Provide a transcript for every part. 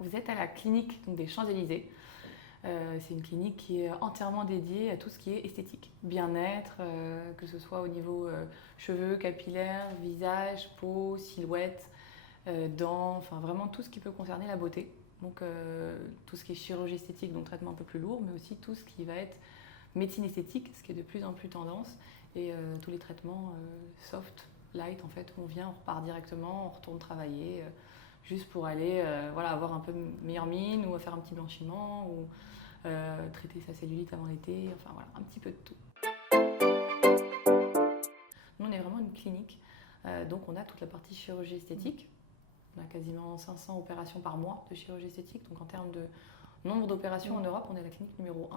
Vous êtes à la clinique donc, des Champs-Élysées. C'est une clinique qui est entièrement dédiée à tout ce qui est esthétique, bien-être, que ce soit au niveau cheveux, capillaires, visage, peau, silhouette, dents, enfin vraiment tout ce qui peut concerner la beauté. Donc tout ce qui est chirurgie esthétique, donc traitement un peu plus lourd, mais aussi tout ce qui va être médecine esthétique, ce qui est de plus en plus tendance, et tous les traitements soft, light en fait, on vient, on repart directement, on retourne travailler. Juste pour aller voilà, avoir un peu meilleure mine ou faire un petit blanchiment ou traiter sa cellulite avant l'été, enfin voilà, un petit peu de tout. Nous, on est vraiment une clinique, donc on a toute la partie chirurgie esthétique. On a quasiment 500 opérations par mois de chirurgie esthétique, donc en termes de nombre d'opérations en Europe, on est la clinique numéro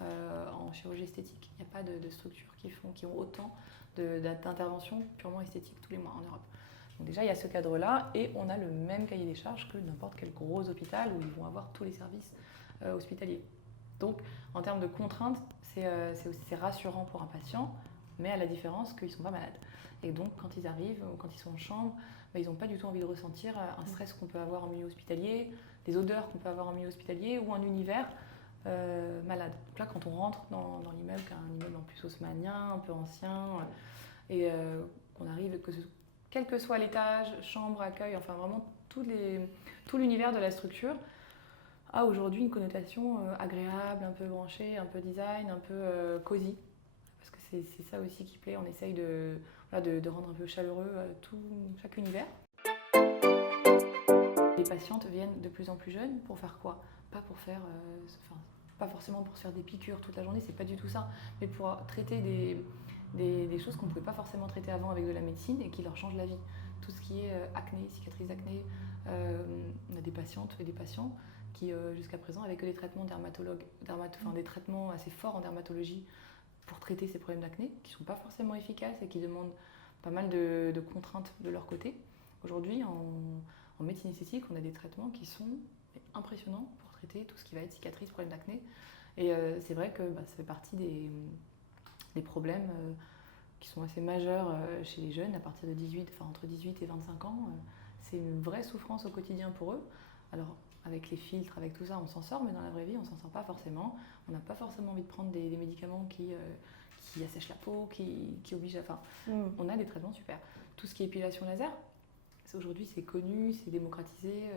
1 en chirurgie esthétique. Il n'y a pas de structures qui ont autant d'interventions purement esthétiques tous les mois en Europe. Donc déjà, il y a ce cadre-là et on a le même cahier des charges que n'importe quel gros hôpital où ils vont avoir tous les services hospitaliers. Donc, en termes de contraintes, c'est rassurant pour un patient, mais à la différence qu'ils ne sont pas malades. Et donc, quand ils arrivent ou quand ils sont en chambre, ils n'ont pas du tout envie de ressentir un stress qu'on peut avoir en milieu hospitalier, des odeurs qu'on peut avoir en milieu hospitalier ou un univers malade. Donc là, quand on rentre dans l'immeuble, qui est un immeuble en plus haussmannien, un peu ancien, et qu'on arrive, quel que soit l'étage, chambre, accueil, enfin vraiment tout l'univers de la structure a aujourd'hui une connotation agréable, un peu branchée, un peu design, un peu cosy. Parce que c'est ça aussi qui plaît, on essaye de rendre un peu chaleureux chaque univers. Les patientes viennent de plus en plus jeunes pour faire quoi? Pas pour faire, pas forcément pour se faire des piqûres toute la journée, c'est pas du tout ça, mais pour traiter des choses qu'on ne pouvait pas forcément traiter avant avec de la médecine et qui leur changent la vie. Tout ce qui est acné, cicatrices d'acné, on a des patientes et des patients qui jusqu'à présent avaient que des traitements des traitements assez forts en dermatologie pour traiter ces problèmes d'acné, qui ne sont pas forcément efficaces et qui demandent pas mal de contraintes de leur côté. Aujourd'hui, en médecine esthétique, on a des traitements qui sont impressionnants pour traiter tout ce qui va être cicatrices, problèmes d'acné. Et c'est vrai que ça fait partie des problèmes qui sont assez majeurs chez les jeunes à partir de entre 18 et 25 ans. C'est une vraie souffrance au quotidien pour eux. Alors, avec les filtres, avec tout ça, on s'en sort, mais dans la vraie vie, on s'en sort pas forcément. On n'a pas forcément envie de prendre des médicaments qui assèchent la peau, qui obligent à... Enfin, on a des traitements super. Tout ce qui est épilation laser, aujourd'hui, c'est connu, c'est démocratisé.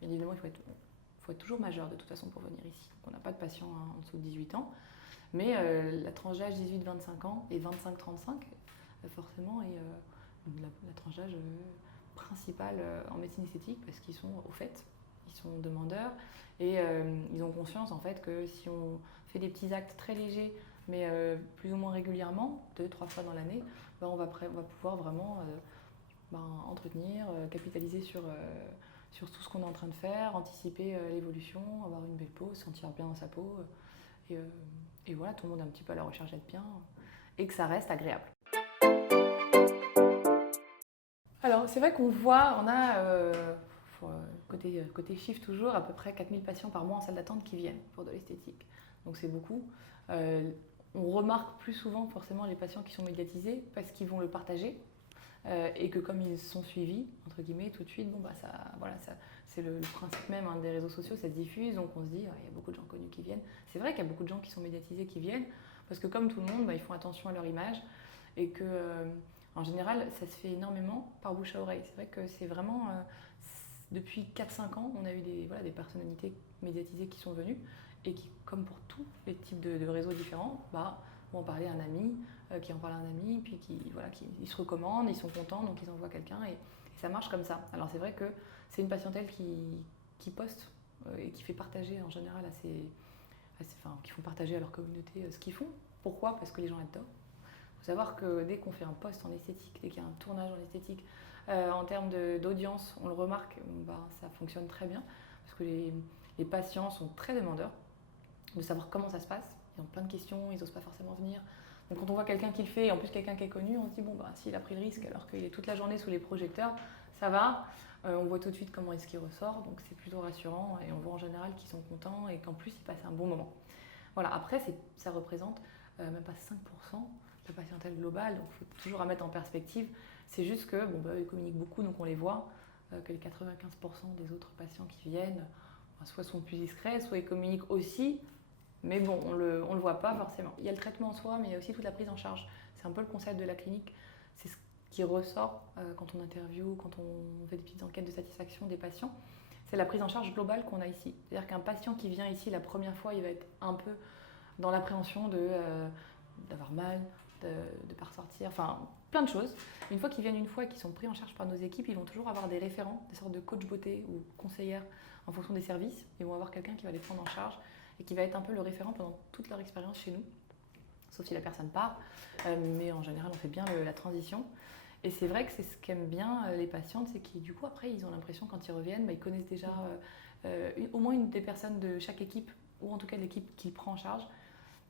Bien évidemment, il faut être toujours majeur de toute façon pour venir ici. Donc, on n'a pas de patients en dessous de 18 ans. Mais la tranche d'âge 18-25 ans et 25-35, forcément, est la tranche d'âge principale en médecine esthétique parce qu'ils sont au fait, ils sont demandeurs et ils ont conscience en fait que si on fait des petits actes très légers mais plus ou moins régulièrement, 2-3 fois dans l'année, on va pouvoir vraiment entretenir, capitaliser sur tout ce qu'on est en train de faire, anticiper l'évolution, avoir une belle peau, se sentir bien dans sa peau. Et voilà, tout le monde est un petit peu à la recherche d'être bien et que ça reste agréable. Alors, c'est vrai qu'on voit, on a, côté chiffre toujours, à peu près 4000 patients par mois en salle d'attente qui viennent pour de l'esthétique. Donc c'est beaucoup. On remarque plus souvent forcément les patients qui sont médiatisés parce qu'ils vont le partager. Et que comme ils sont suivis, entre guillemets, tout de suite, c'est le principe même des réseaux sociaux, ça se diffuse, donc on se dit, il y a beaucoup de gens connus qui viennent. C'est vrai qu'il y a beaucoup de gens qui sont médiatisés qui viennent, parce que comme tout le monde, ils font attention à leur image, et que, en général, ça se fait énormément par bouche à oreille. C'est vrai que c'est vraiment, depuis 4-5 ans, on a eu des personnalités médiatisées qui sont venues, et qui, comme pour tous les types de réseaux différents, vont en parler à un ami, qui en parle à un ami, puis ils se recommandent, ils sont contents, donc ils envoient quelqu'un, et ça marche comme ça. Alors c'est vrai que c'est une patientèle qui poste et qui fait partager en général qui font partager à leur communauté ce qu'ils font. Pourquoi? Parce que les gens adorent. Il faut savoir que dès qu'on fait un post en esthétique, dès qu'il y a un tournage en esthétique, en termes d'audience, on le remarque, ça fonctionne très bien, parce que les patients sont très demandeurs de savoir comment ça se passe. Ils ont plein de questions, ils n'osent pas forcément venir. Donc quand on voit quelqu'un qui le fait, et en plus quelqu'un qui est connu, on se dit s'il a pris le risque alors qu'il est toute la journée sous les projecteurs, ça va. On voit tout de suite comment est-ce qu'il ressort, donc c'est plutôt rassurant et on voit en général qu'ils sont contents et qu'en plus ils passent un bon moment. Voilà, après ça représente même pas 5% de la patientèle globale, donc il faut toujours à mettre en perspective. C'est juste que ils communiquent beaucoup, donc on les voit, que les 95% des autres patients qui viennent soit sont plus discrets, soit ils communiquent aussi, mais bon, on le voit pas forcément. Il y a le traitement en soi, mais il y a aussi toute la prise en charge. C'est un peu le concept de la clinique. C'est ce qui ressort quand on interviewe, quand on fait des petites enquêtes de satisfaction des patients. C'est la prise en charge globale qu'on a ici. C'est-à-dire qu'un patient qui vient ici la première fois, il va être un peu dans l'appréhension d'avoir mal, de ne pas ressortir, enfin plein de choses. Une fois qu'ils viennent une fois et qu'ils sont pris en charge par nos équipes, ils vont toujours avoir des référents, des sortes de coach beauté ou conseillères en fonction des services. Ils vont avoir quelqu'un qui va les prendre en charge et qui va être un peu le référent pendant toute leur expérience chez nous, sauf si la personne part. Mais en général, on fait bien la transition. Et c'est vrai que c'est ce qu'aiment bien les patientes, c'est qu'ils, du coup, après, ils ont l'impression, quand ils reviennent, ils connaissent déjà au moins une des personnes de chaque équipe, ou en tout cas de l'équipe qu'ils prennent en charge,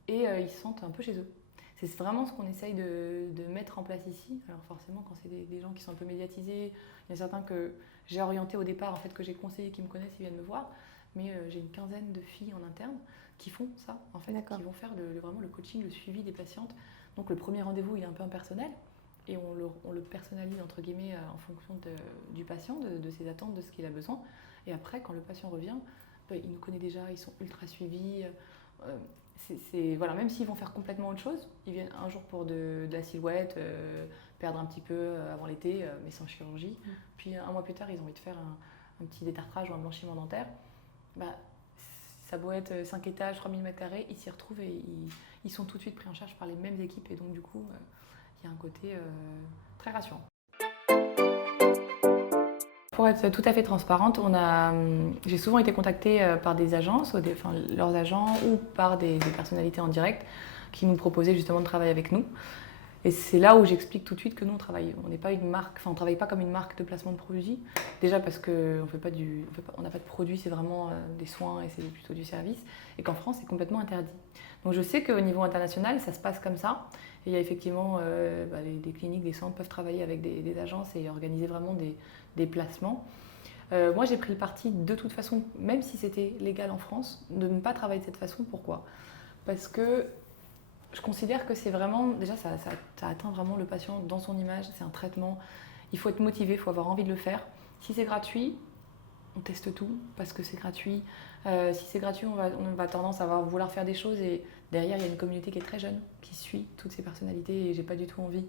et ils se sentent un peu chez eux. C'est vraiment ce qu'on essaye de mettre en place ici. Alors forcément, quand c'est des gens qui sont un peu médiatisés, il y a certains que j'ai orientés au départ, en fait, que j'ai conseillés, qui me connaissent, ils viennent me voir. Mais j'ai une quinzaine de filles en interne qui font ça, en fait, qui vont faire vraiment le coaching, le suivi des patientes. Donc le premier rendez-vous, il est un peu impersonnel. Et on le personnalise, entre guillemets, en fonction du patient, de ses attentes, de ce qu'il a besoin. Et après, quand le patient revient, il nous connaît déjà, ils sont ultra suivis. Voilà, même s'ils vont faire complètement autre chose, ils viennent un jour pour de la silhouette, perdre un petit peu avant l'été, mais sans chirurgie. Puis un mois plus tard, ils ont envie de faire un petit détartrage ou un blanchiment dentaire. Ça doit être 5 étages, 3000 m², ils s'y retrouvent et ils sont tout de suite pris en charge par les mêmes équipes. Et donc du coup, il y a un côté très rassurant. Pour être tout à fait transparente, j'ai souvent été contactée par des agences, leurs agents, ou par des personnalités en direct qui nous proposaient justement de travailler avec nous. Et c'est là où j'explique tout de suite que nous, on n'est pas une marque, on ne travaille pas comme une marque de placement de produits. Déjà parce qu'on n'a pas de produits, c'est vraiment des soins et c'est plutôt du service. Et qu'en France, c'est complètement interdit. Donc je sais qu'au niveau international, ça se passe comme ça. Et il y a effectivement des cliniques, des centres peuvent travailler avec des agences et organiser vraiment des placements. Moi, j'ai pris le parti, de toute façon, même si c'était légal en France, de ne pas travailler de cette façon. Pourquoi ? Parce que je considère que c'est vraiment, déjà ça atteint vraiment le patient dans son image, c'est un traitement, il faut être motivé, il faut avoir envie de le faire. Si c'est gratuit, on teste tout parce que c'est gratuit. Si c'est gratuit, on va tendance à vouloir faire des choses et derrière il y a une communauté qui est très jeune, qui suit toutes ces personnalités et j'ai pas du tout envie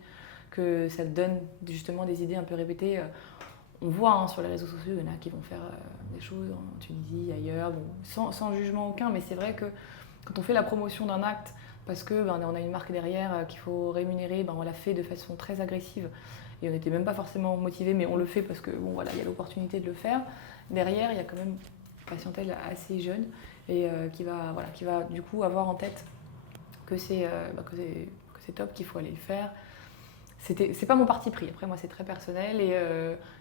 que ça donne justement des idées un peu répétées. On voit sur les réseaux sociaux, il y en a qui vont faire des choses en Tunisie, ailleurs, sans jugement aucun, mais c'est vrai que quand on fait la promotion d'un acte, parce qu'on a une marque derrière qu'il faut rémunérer, on l'a fait de façon très agressive et on n'était même pas forcément motivé, mais on le fait parce que il y a l'opportunité de le faire. Derrière, il y a quand même une patientèle assez jeune et qui va du coup avoir en tête que c'est top, qu'il faut aller le faire. C'est pas mon parti pris. Après, moi, c'est très personnel et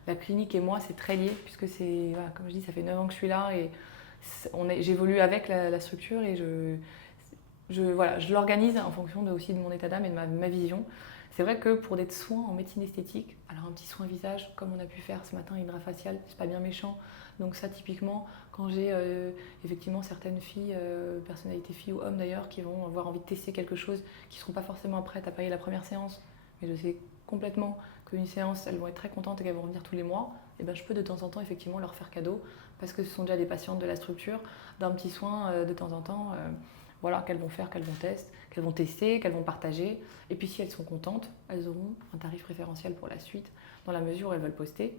la clinique et moi, c'est très lié puisque comme je dis, ça fait 9 ans que je suis là et j'évolue avec la structure et je l'organise en fonction aussi de mon état d'âme et de ma vision. C'est vrai que pour des soins en médecine esthétique, alors un petit soin visage, comme on a pu faire ce matin, hydrafacial, c'est pas bien méchant. Donc ça, typiquement, quand j'ai effectivement certaines filles, personnalités filles ou hommes d'ailleurs, qui vont avoir envie de tester quelque chose, qui ne seront pas forcément prêtes à payer la première séance, mais je sais complètement qu'une séance, elles vont être très contentes et qu'elles vont revenir tous les mois, et je peux de temps en temps effectivement leur faire cadeau, parce que ce sont déjà des patientes de la structure, d'un petit soin de temps en temps. Qu'elles vont faire, qu'elles vont tester, qu'elles vont partager. Et puis si elles sont contentes, elles auront un tarif préférentiel pour la suite, dans la mesure où elles veulent poster.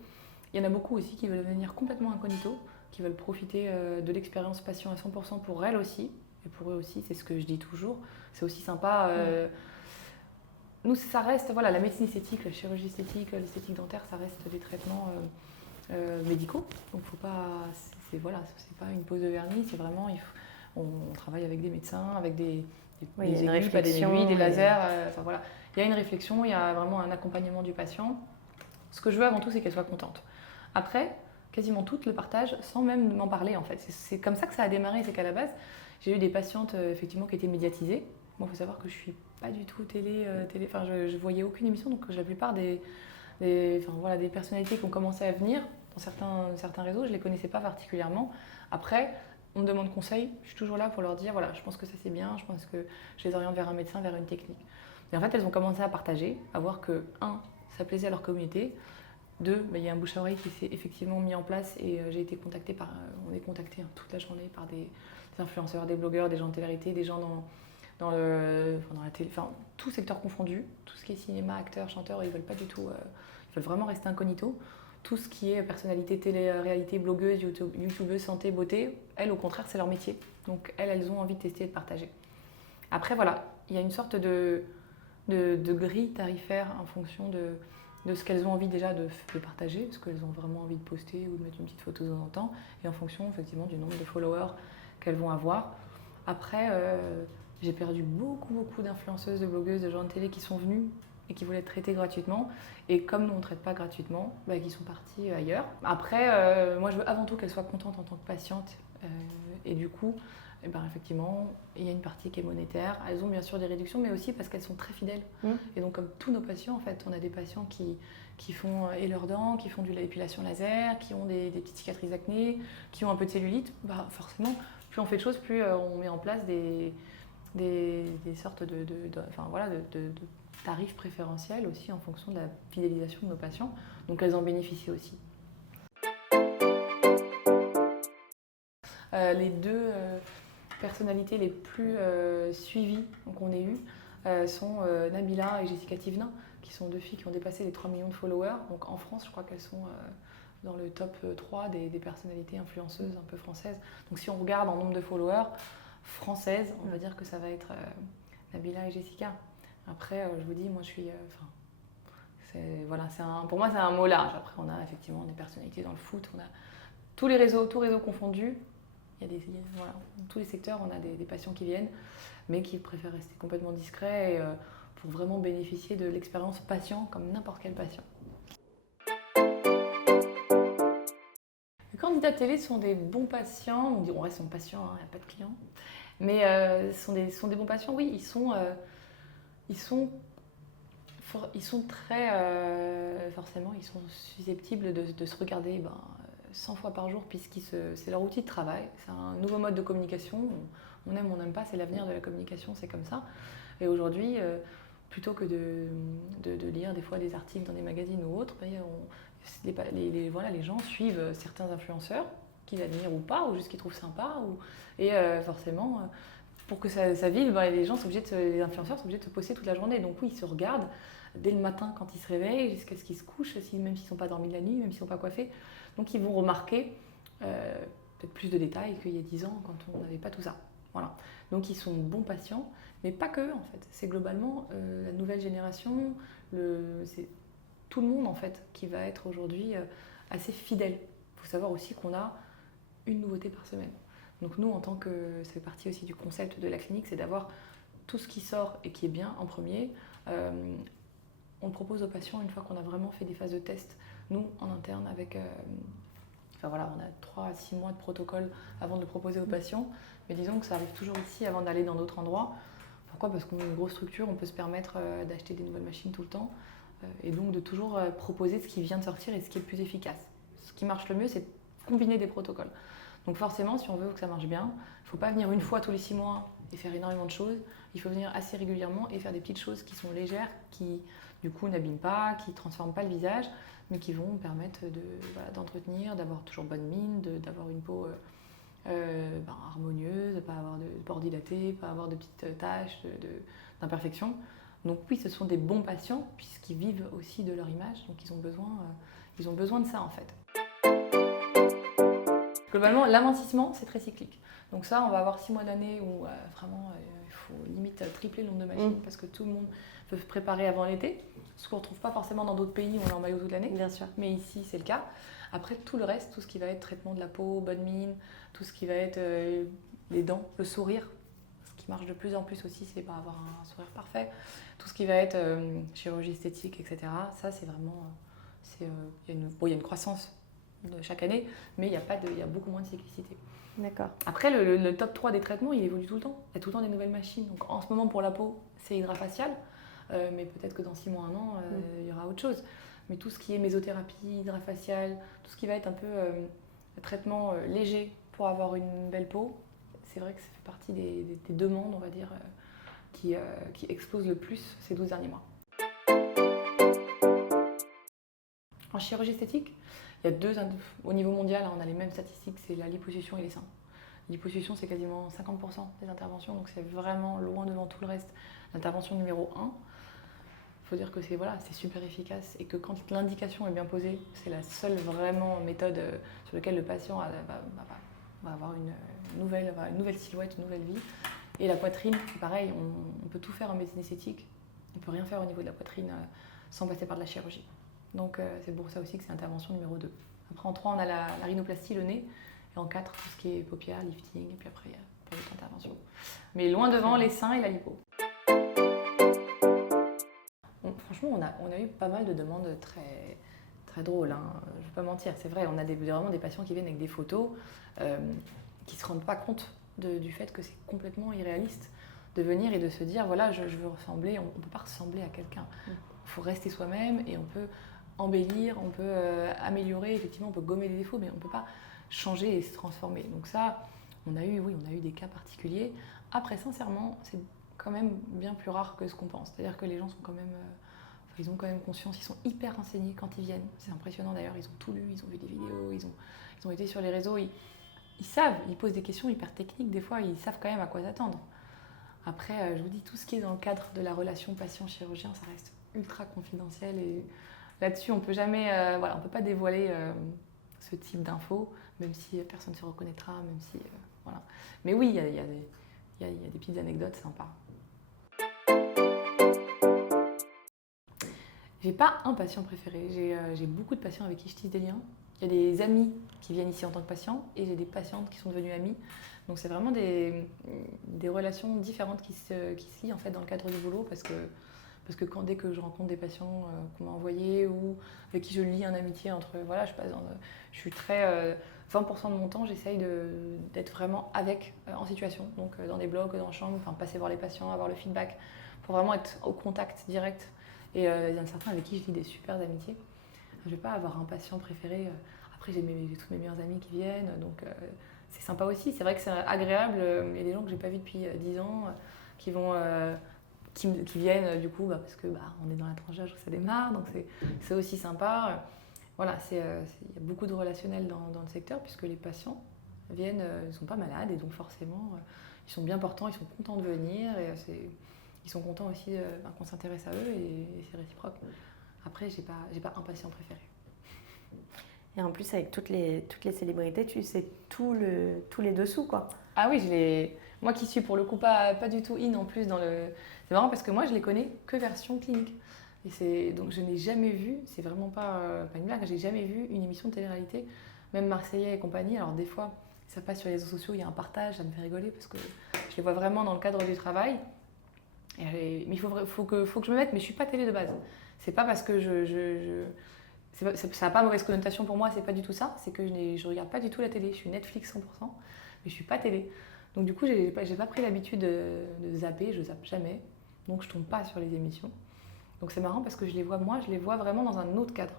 Il y en a beaucoup aussi qui veulent venir complètement incognito, qui veulent profiter de l'expérience patient à 100% pour elles aussi. Et pour eux aussi, c'est ce que je dis toujours. C'est aussi sympa. Nous, ça reste, la médecine esthétique, la chirurgie esthétique, l'esthétique dentaire, ça reste des traitements médicaux. Donc faut pas, c'est pas une pose de vernis, c'est vraiment... On travaille avec des médecins, avec des aiguilles, pas des aiguilles, des lasers. Il y a une réflexion, il y a vraiment un accompagnement du patient. Ce que je veux avant tout, c'est qu'elle soit contente. Après, quasiment toutes le partagent sans même m'en parler en fait. C'est comme ça que ça a démarré, c'est qu'à la base, j'ai eu des patientes effectivement qui étaient médiatisées. Moi, il faut savoir que je suis pas du tout télé. Enfin, je voyais aucune émission, donc la plupart des personnalités qui ont commencé à venir dans certains réseaux, je les connaissais pas particulièrement. Après, on me demande conseil, je suis toujours là pour leur dire je pense que ça c'est bien, je pense que je les oriente vers un médecin, vers une technique. Et en fait, elles ont commencé à partager, à voir que, ça plaisait à leur communauté, Deux, il y a un bouche à oreille qui s'est effectivement mis en place et j'ai été contactée on est contacté toute la journée par des influenceurs, des blogueurs, des gens de télé-réalité, des gens dans la télé, enfin tout secteur confondu, tout ce qui est cinéma, acteurs, chanteurs, ils veulent pas du tout, ils veulent vraiment rester incognito. Tout ce qui est personnalité, télé-réalité, blogueuse, youtubeuse, santé, beauté, elles au contraire c'est leur métier. Donc elles ont envie de tester et de partager. Après voilà, il y a une sorte de grille tarifaire en fonction de ce qu'elles ont envie déjà de partager, ce qu'elles ont vraiment envie de poster ou de mettre une petite photo de temps en temps, et en fonction effectivement du nombre de followers qu'elles vont avoir. Après, j'ai perdu beaucoup d'influenceuses, de blogueuses, de gens de télé qui sont venus et qui voulaient être traitées gratuitement. Et comme nous on ne traite pas gratuitement, qui sont partis ailleurs. Après, moi je veux avant tout qu'elles soient contentes en tant que patientes. Et du coup, effectivement, il y a une partie qui est monétaire. Elles ont bien sûr des réductions, mais aussi parce qu'elles sont très fidèles. Et donc, comme tous nos patients, en fait, on a des patients qui font et leurs dents, qui font de l'épilation laser, qui ont des petites cicatrices d'acné, qui ont un peu de cellulite. Forcément, plus on fait de choses, plus on met en place des sortes de tarifs préférentiels aussi en fonction de la fidélisation de nos patients. Donc, elles en bénéficient aussi. Les deux personnalités les plus suivies qu'on ait eues sont Nabila et Jessica Thivenin, qui sont deux filles qui ont dépassé les 3 millions de followers. Donc en France, je crois qu'elles sont dans le top 3 des personnalités influenceuses un peu françaises. Donc si on regarde en nombre de followers françaises, on va dire que ça va être Nabila et Jessica. Après, je vous dis, moi je suis... pour moi, c'est un mot large. Après, on a effectivement des personnalités dans le foot, on a tous réseaux confondus. Voilà, dans tous les secteurs, on a des patients qui viennent, mais qui préfèrent rester complètement discrets pour vraiment bénéficier de l'expérience patient comme n'importe quel patient. Les candidats télé sont des bons patients, on reste patients, il n'y a pas de clients, mais sont des bons patients, oui, ils sont très, forcément, ils sont susceptibles de se regarder 100 fois par jour, c'est leur outil de travail. C'est un nouveau mode de communication. On aime, on n'aime pas, c'est l'avenir de la communication, c'est comme ça. Et aujourd'hui, plutôt que de lire des fois des articles dans des magazines ou autres, les gens suivent certains influenceurs qu'ils admirent ou pas, ou juste qu'ils trouvent sympa. Et forcément, pour que ça vive, les les influenceurs sont obligés de se poster toute la journée. Donc oui, ils se regardent dès le matin quand ils se réveillent, jusqu'à ce qu'ils se couchent, même s'ils ne sont pas dormis de la nuit, même s'ils ne sont pas coiffés. Donc ils vont remarquer peut-être plus de détails qu'il y a 10 ans quand on n'avait pas tout ça. Voilà. Donc ils sont bons patients, mais pas que en fait. C'est globalement la nouvelle génération, c'est tout le monde en fait qui va être aujourd'hui assez fidèle. Il faut savoir aussi qu'on a une nouveauté par semaine. Donc nous, en tant que, ça fait partie aussi du concept de la clinique, c'est d'avoir tout ce qui sort et qui est bien en premier. On le propose aux patients une fois qu'on a vraiment fait des phases de test. Nous, en interne, on a 3 à 6 mois de protocole avant de le proposer aux patients. Mais disons que ça arrive toujours ici avant d'aller dans d'autres endroits. Pourquoi ? Parce qu'on est une grosse structure, on peut se permettre d'acheter des nouvelles machines tout le temps. Et donc de toujours proposer ce qui vient de sortir et ce qui est le plus efficace. Ce qui marche le mieux, c'est de combiner des protocoles. Donc forcément, si on veut que ça marche bien, il ne faut pas venir une fois tous les 6 mois et faire énormément de choses. Il faut venir assez régulièrement et faire des petites choses qui sont légères, qui du coup n'abîment pas, qui ne transforment pas le visage, mais qui vont permettre d'entretenir, d'avoir toujours bonne mine, d'avoir une peau harmonieuse, de ne pas avoir de pores dilatés, pas avoir de petites taches, d'imperfections. Donc oui, ce sont des bons patients puisqu'ils vivent aussi de leur image, donc ils ont besoin de ça en fait. Globalement, l'amincissement, c'est très cyclique. Donc ça, on va avoir 6 mois d'année où vraiment il faut limite tripler le nombre de machines parce que tout le monde peut se préparer avant l'été, ce qu'on ne retrouve pas forcément dans d'autres pays où on est en maillot toute l'année. Bien sûr. Mais ici, c'est le cas. Après, tout le reste, tout ce qui va être traitement de la peau, bonne mine, tout ce qui va être les dents, le sourire, ce qui marche de plus en plus aussi, c'est pas avoir un sourire parfait. Tout ce qui va être chirurgie esthétique, etc. Ça, c'est vraiment... il y a une croissance de chaque année, mais il y a beaucoup moins de cyclicité. D'accord. Après, le top 3 des traitements, il évolue tout le temps. Il y a tout le temps des nouvelles machines. Donc en ce moment, pour la peau, c'est hydrafacial, mais peut-être que dans 6 mois, 1 an, il y aura autre chose. Mais tout ce qui est mésothérapie, hydrafacial, tout ce qui va être un peu traitement léger pour avoir une belle peau, c'est vrai que ça fait partie des demandes, on va dire, qui explosent le plus ces 12 derniers mois. En chirurgie esthétique, il y a au niveau mondial, on a les mêmes statistiques, c'est la liposuction et les seins. La liposuction, c'est quasiment 50% des interventions, donc c'est vraiment loin devant tout le reste. L'intervention numéro 1, il faut dire que c'est super efficace et que quand l'indication est bien posée, c'est la seule vraiment méthode sur laquelle le patient va avoir une nouvelle silhouette, une nouvelle vie. Et la poitrine, c'est pareil, on peut tout faire en médecine esthétique, on ne peut rien faire au niveau de la poitrine sans passer par de la chirurgie. Donc c'est pour ça aussi que c'est intervention numéro 2. Après en 3, on a la rhinoplastie, le nez, et en 4, tout ce qui est paupières, lifting, et puis après il y a plein d'autres interventions. Mais loin devant les seins et la lipo. Bon, franchement, on a eu pas mal de demandes très, très drôles, hein. Je ne vais pas mentir, c'est vrai, on a vraiment des patients qui viennent avec des photos qui ne se rendent pas compte du fait que c'est complètement irréaliste de venir et de se dire voilà, je veux ressembler, on ne peut pas ressembler à quelqu'un. Il faut rester soi-même et on peut embellir, on peut améliorer, effectivement, on peut gommer des défauts, mais on ne peut pas changer et se transformer. Donc ça, on a eu des cas particuliers. Après, sincèrement, c'est quand même bien plus rare que ce qu'on pense. C'est-à-dire que les gens sont quand même, ils ont quand même conscience, ils sont hyper renseignés quand ils viennent. C'est impressionnant d'ailleurs, ils ont tout lu, ils ont vu des vidéos, ils ont été sur les réseaux, ils savent, ils posent des questions hyper techniques, des fois ils savent quand même à quoi s'attendre. Après, je vous dis, tout ce qui est dans le cadre de la relation patient-chirurgien, ça reste ultra confidentiel et là-dessus, on peut jamais, on peut pas dévoiler ce type d'infos, même si personne ne se reconnaîtra, même si, voilà. Mais oui, il y a des petites anecdotes sympas. J'ai pas un patient préféré, j'ai beaucoup de patients avec qui je tisse des liens. Il y a des amis qui viennent ici en tant que patients et j'ai des patientes qui sont devenues amies. Donc c'est vraiment des relations différentes qui se lient en fait dans le cadre du boulot parce que dès que je rencontre des patients qu'on m'a envoyés ou avec qui je lie un amitié entre, voilà, je suis très 20% de mon temps, j'essaye d'être vraiment avec en situation, donc dans des blocs, dans la chambre, enfin passer voir les patients, avoir le feedback pour vraiment être au contact direct. Et il y en a certains avec qui je lie des super amitiés. Je ne vais pas avoir un patient préféré. Après, j'ai tous mes meilleurs amis qui viennent, donc c'est sympa aussi. C'est vrai que c'est agréable. Il y a des gens que je n'ai pas vus depuis 10 ans qui viennent du coup parce que on est dans la tranche d'âge où ça démarre, donc c'est aussi sympa. Voilà, il y a beaucoup de relationnel dans le secteur puisque les patients viennent, ils ne sont pas malades et donc forcément ils sont bien portants, ils sont contents de venir et ils sont contents aussi qu'on s'intéresse à eux et c'est réciproque. Après, j'ai pas un patient préféré. Et en plus, avec toutes les célébrités, tu sais tous les dessous, quoi. Ah oui, moi qui suis pour le coup pas du tout in en plus dans le... C'est marrant parce que moi, je les connais que version clinique. Donc je n'ai jamais vu, c'est vraiment pas une blague, j'ai jamais vu une émission de télé-réalité, même Marseillais et compagnie. Alors des fois, ça passe sur les réseaux sociaux, il y a un partage, ça me fait rigoler parce que je les vois vraiment dans le cadre du travail. Mais il faut que je me mette, mais je suis pas télé de base. C'est pas parce que ça n'a pas mauvaise connotation pour moi, c'est pas du tout ça. C'est que je regarde pas du tout la télé. Je suis Netflix 100%, mais je suis pas télé. Donc du coup, j'ai pas pris l'habitude de zapper, je zappe jamais. Donc je tombe pas sur les émissions. Donc c'est marrant parce que je les vois vraiment dans un autre cadre.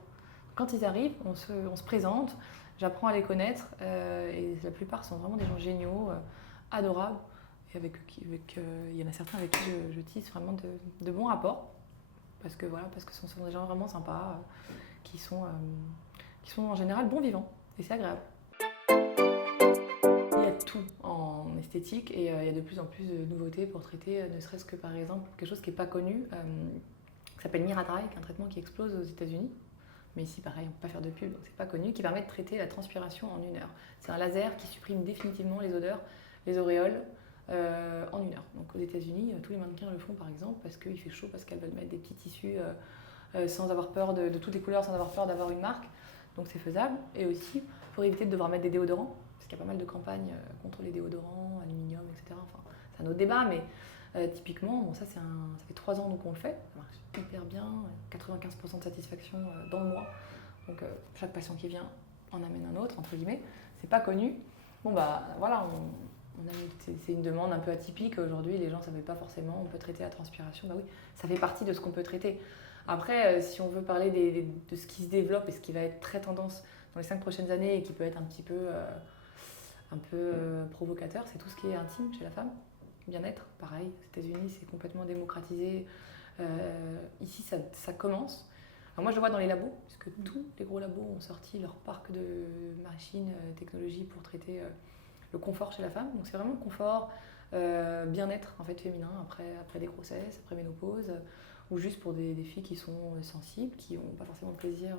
Quand ils arrivent, on se présente, j'apprends à les connaître et la plupart sont vraiment des gens géniaux, adorables. Et il y en a certains avec qui je tisse vraiment de bons rapports. Parce que ce sont des gens vraiment sympas, qui sont en général bons vivants. Et c'est agréable. Il y a tout en esthétique et il y a de plus en plus de nouveautés pour traiter, ne serait-ce que par exemple quelque chose qui n'est pas connu, qui s'appelle Miradrag, qui est un traitement qui explose aux États-Unis. Mais ici, pareil, on ne peut pas faire de pub, donc c'est pas connu, qui permet de traiter la transpiration en 1 heure. C'est un laser qui supprime définitivement les odeurs, les auréoles, en 1 heure. Donc aux États-Unis, tous les mannequins le font par exemple parce qu'il fait chaud, parce qu'elles veulent mettre des petits tissus sans avoir peur de toutes les couleurs, sans avoir peur d'avoir une marque. Donc c'est faisable. Et aussi pour éviter de devoir mettre des déodorants, parce qu'il y a pas mal de campagnes contre les déodorants, aluminium, etc. Enfin, c'est un autre débat, mais typiquement, ça fait 3 ans donc on le fait, ça marche hyper bien, 95% de satisfaction dans le mois. Donc chaque patient qui vient en amène un autre, entre guillemets. C'est pas connu. Bon voilà, c'est une demande un peu atypique aujourd'hui, les gens ne savaient pas forcément, on peut traiter la transpiration, oui, ça fait partie de ce qu'on peut traiter. Après, si on veut parler de ce qui se développe et ce qui va être très tendance dans les 5 prochaines années et qui peut être un petit peu provocateur, c'est tout ce qui est intime chez la femme. Bien-être, pareil, aux États-Unis c'est complètement démocratisé, ici ça commence. Alors moi je le vois dans les labos, puisque tous les gros labos ont sorti leur parc de machines, technologies pour traiter le confort chez la femme. Donc c'est vraiment le confort, bien-être en fait féminin après des grossesses, après ménopause, ou juste pour des filles qui sont sensibles, qui n'ont pas forcément de plaisir.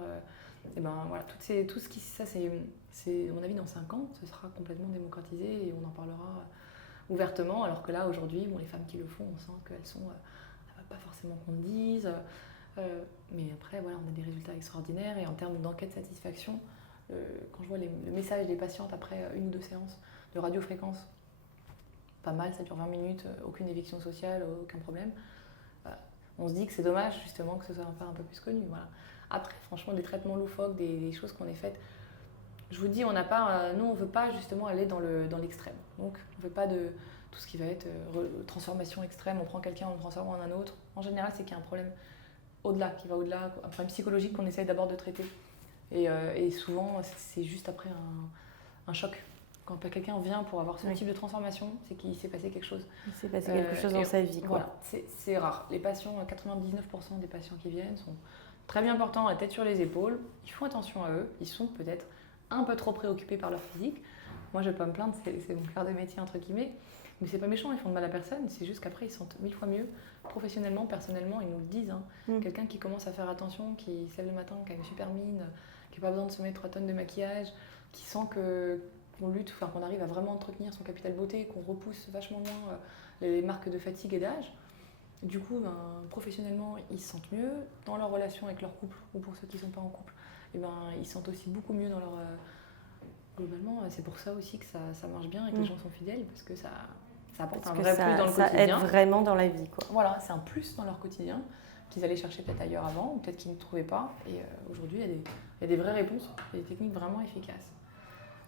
Et ben voilà, tout ce qui ça c'est à mon avis dans 5 ans, ce sera complètement démocratisé et on en parlera ouvertement. Alors que là aujourd'hui, bon, les femmes qui le font, on sent qu'elles sont pas forcément qu'on le dise. Mais après, voilà, on a des résultats extraordinaires et en termes d'enquête de satisfaction, quand je vois le message des patientes après 1 ou 2 séances de radiofréquence, pas mal, ça dure 20 minutes, aucune éviction sociale, aucun problème. On se dit que c'est dommage justement que ce soit un peu plus connu. Voilà. Après, franchement, des traitements loufoques, des choses qu'on ait faites, je vous dis, nous on ne veut pas justement aller dans l'extrême. Donc, on ne veut pas de tout ce qui va être transformation extrême, on prend quelqu'un, on le transforme en un autre. En général, c'est qu'il y a un problème qui va au-delà, un problème psychologique qu'on essaye d'abord de traiter. Et souvent, c'est juste après un choc. Quand quelqu'un vient pour avoir ce type de transformation, c'est qu'il s'est passé quelque chose. Il s'est passé quelque chose dans sa vie, quoi. Voilà, c'est rare. Les patients, 99% des patients qui viennent sont très bien portants, la tête sur les épaules. Ils font attention à eux. Ils sont peut-être un peu trop préoccupés par leur physique. Moi, je ne vais pas me plaindre, c'est mon cœur de métier, entre guillemets. Mais c'est pas méchant, ils font de mal à personne. C'est juste qu'après, ils se sentent 1000 fois mieux. Professionnellement, personnellement, ils nous le disent. Quelqu'un qui commence à faire attention, qui se lève le matin, qui a une super mine, qui n'a pas besoin de se mettre 3 tonnes de maquillage, qui sent qu'on lutte, qu'on arrive à vraiment entretenir son capital beauté, qu'on repousse vachement moins les marques de fatigue et d'âge. Du coup, professionnellement, ils se sentent mieux. Dans leur relation avec leur couple, ou pour ceux qui ne sont pas en couple, ils se sentent aussi beaucoup mieux dans leur... globalement, c'est pour ça aussi que ça marche bien et que les gens sont fidèles, parce que ça apporte un vrai plus dans le quotidien. Ça aide vraiment dans la vie, quoi. Voilà, c'est un plus dans leur quotidien qu'ils allaient chercher peut-être ailleurs avant, ou peut-être qu'ils ne trouvaient pas. Et aujourd'hui, il y a des vraies réponses, il y a des techniques vraiment efficaces.